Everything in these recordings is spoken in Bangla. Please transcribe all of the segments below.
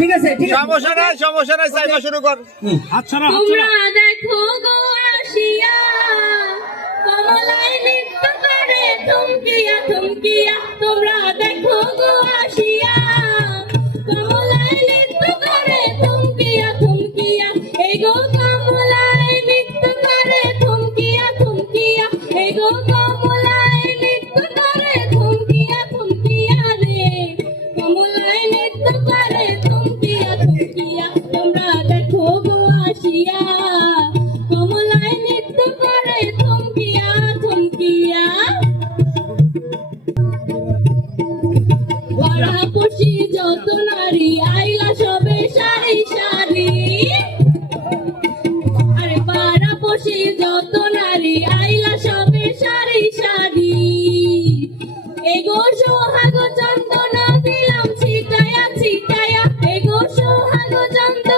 ঠিক আছে ঠিক আছে। সমস্যা সমস্যা নাই সাইমা শুরু কর। আচ্ছা, আচ্ছা, তোমরা Goodbye.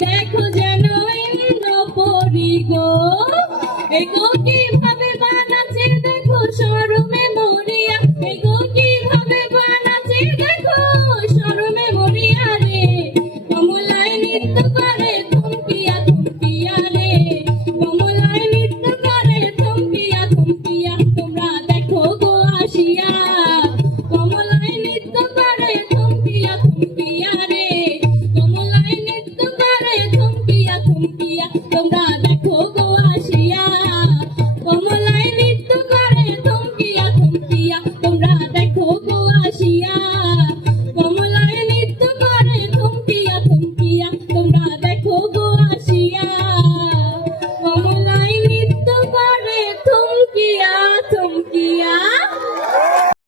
দেখো যেন ইন্দ্রপরি গো এই কোকি